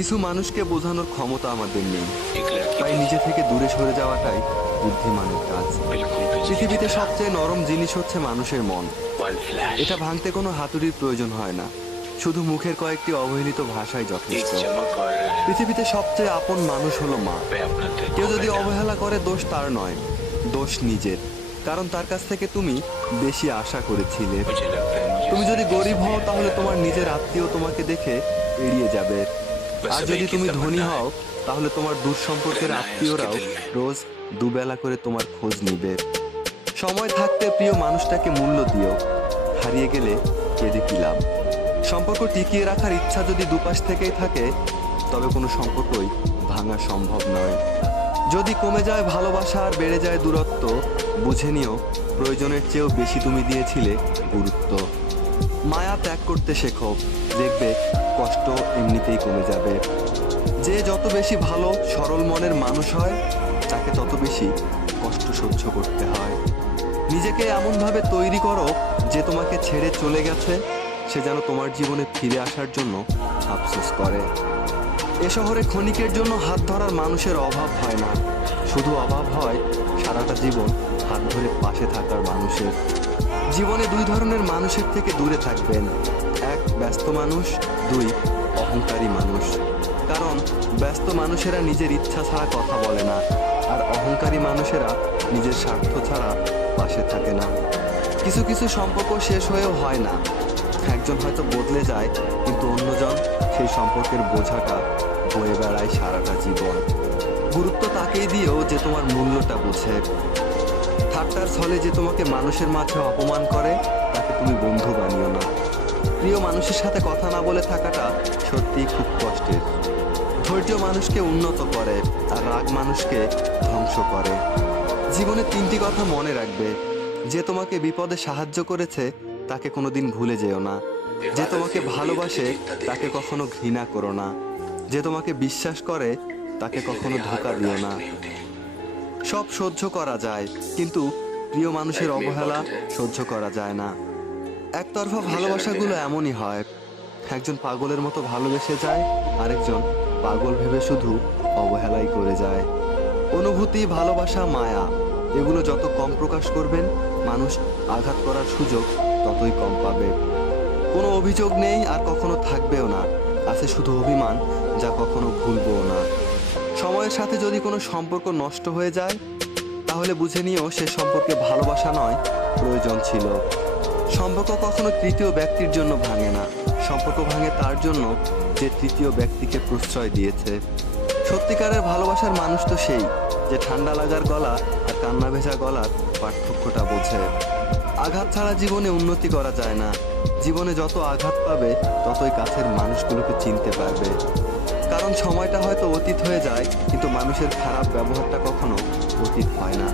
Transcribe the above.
কিছু মানুষকে বোঝানোর ক্ষমতা আমাদের নেই, তাই নিজে থেকে দূরে সরে যাওয়াটাই বুদ্ধিমানের কাজ। পৃথিবীতে সবচেয়ে নরম জিনিস হচ্ছে মানুষের মন। এটা ভাঙতে কোনো হাতুড়ির প্রয়োজন হয় না, শুধু মুখের কয়েকটি অবহেলিত ভাষাই যথেষ্ট। পৃথিবীতে সবচেয়ে আপন মানুষ হলো মা। কেউ যদি অবহেলা করে, দোষ তার নয়, দোষ নিজের। কারণ তার কাছ থেকে তুমি বেশি আশা করেছিলে। তুমি যদি গরিব হও, তাহলে তোমার নিজের আত্মীয় তোমাকে দেখে এড়িয়ে যাবে। আর যদি তুমি ধনী হও, তাহলে তোমার দূর সম্পর্কের আত্মীয়রাও রোজ দুবেলা করে তোমার খোঁজ নিবে। সময় থাকতে প্রিয় মানুষটাকে মূল্য দিও, হারিয়ে গেলে কেঁদে কি লাভ। সম্পর্ক টিকিয়ে রাখার ইচ্ছা যদি দুপাশ থেকেই থাকে, তবে কোনো সম্পর্কই ভাঙা সম্ভব নয়। যদি কমে যায় ভালোবাসা আর বেড়ে যায় দূরত্ব, বুঝে নিও প্রয়োজনের চেয়েও বেশি তুমি দিয়েছিলে গুরুত্ব। মায়া ত্যাগ করতে শেখো, দেখবে কষ্ট এমনিতেই কমে যাবে। যে যত বেশি ভালো সরল মনের মানুষ হয়, তাকে তত বেশি কষ্ট সহ্য করতে হয়। নিজেকে এমনভাবে তৈরি করো যে তোমাকে ছেড়ে চলে গেছে সে যেন তোমার জীবনে ফিরে আসার জন্য আফসোস করে। এ শহরে ক্ষণিকের জন্য হাত ধরার মানুষের অভাব হয় না, শুধু অভাব হয় সারাটা জীবন হাত ধরে পাশে থাকার মানুষের। জীবনে দুই ধরনের মানুষের থেকে দূরে থাকবেন, এক ব্যস্ত মানুষ, দুই অহংকারী মানুষ। কারণ ব্যস্ত মানুষেরা নিজের ইচ্ছা ছাড়া কথা বলে না, আর অহংকারী মানুষেরা নিজের স্বার্থ ছাড়া পাশে থাকে না। কিছু কিছু সম্পর্ক শেষ হয়েও হয় না, একজন হয়তো বদলে যায়, কিন্তু অন্যজন সেই সম্পর্কের বোঝাটা বয়ে বেড়ায় সারাটা জীবন। গুরুত্ব তাকেই দিও যে তোমার মূল্যটা বোঝে। ঠাট্টার ছলে যে তোমাকে মানুষের মাঝে অপমান করে, তাকে তুমি বন্ধু বানিও না। প্রিয় মানুষের সাথে কথা না বলে থাকাটা সত্যিই খুব কষ্টের। ধৈর্য মানুষকে উন্নত করে, আর রাগ মানুষকে ধ্বংস করে। জীবনে তিনটি কথা মনে রাখবে: যে তোমাকে বিপদে সাহায্য করেছে তাকে কোনোদিন ভুলে যেও না, যে তোমাকে ভালোবাসে তাকে কখনো ঘৃণা করো না, যে তোমাকে বিশ্বাস করে তাকে কখনো ধোঁকা দিও না। সব সহ্য করা যায়, কিন্তু প্রিয় মানুষের অবহেলা সহ্য করা যায় না। একতরফা ভালোবাসাগুলো এমনই হয়, একজন পাগলের মতো ভালোবেসে যায়, আরেকজন পাগল ভেবে শুধু অবহেলাই করে যায়। অনুভূতি, ভালোবাসা, মায়া, এগুলো যত কম প্রকাশ করবেন, মানুষ আঘাত করার সুযোগ ততই কম পাবে। কোনো অভিযোগ নেই, আর কখনো থাকবেও না, আছে শুধু অভিমান, যা কখনো ভুলবও না। সময়ের সাথে যদি কোনো সম্পর্ক নষ্ট হয়ে যায়, তাহলে বুঝে নিও সে সম্পর্কে ভালোবাসা নয়, প্রয়োজন ছিল। সম্পর্ক কখনো তৃতীয় ব্যক্তির জন্য ভাঙে না, সম্পর্ক ভাঙে তার জন্য যে তৃতীয় ব্যক্তিকে প্রশ্রয় দিয়েছে। সত্যিকারের ভালোবাসার মানুষ তো সেই, যে ঠান্ডা লাগার গলা আর কান্না ভেজা গলার পার্থক্যটা বোঝে। আঘাত ছাড়া জীবনে উন্নতি করা যায় না। জীবনে যত আঘাত পাবে, ততই কাছের মানুষগুলোকে চিনতে পারবে। কারণ সময়টা হয়তো অতীত হয়ে যায়, কিন্তু মানুষের খারাপ ব্যবহারটা কখনো অতীত হয় না।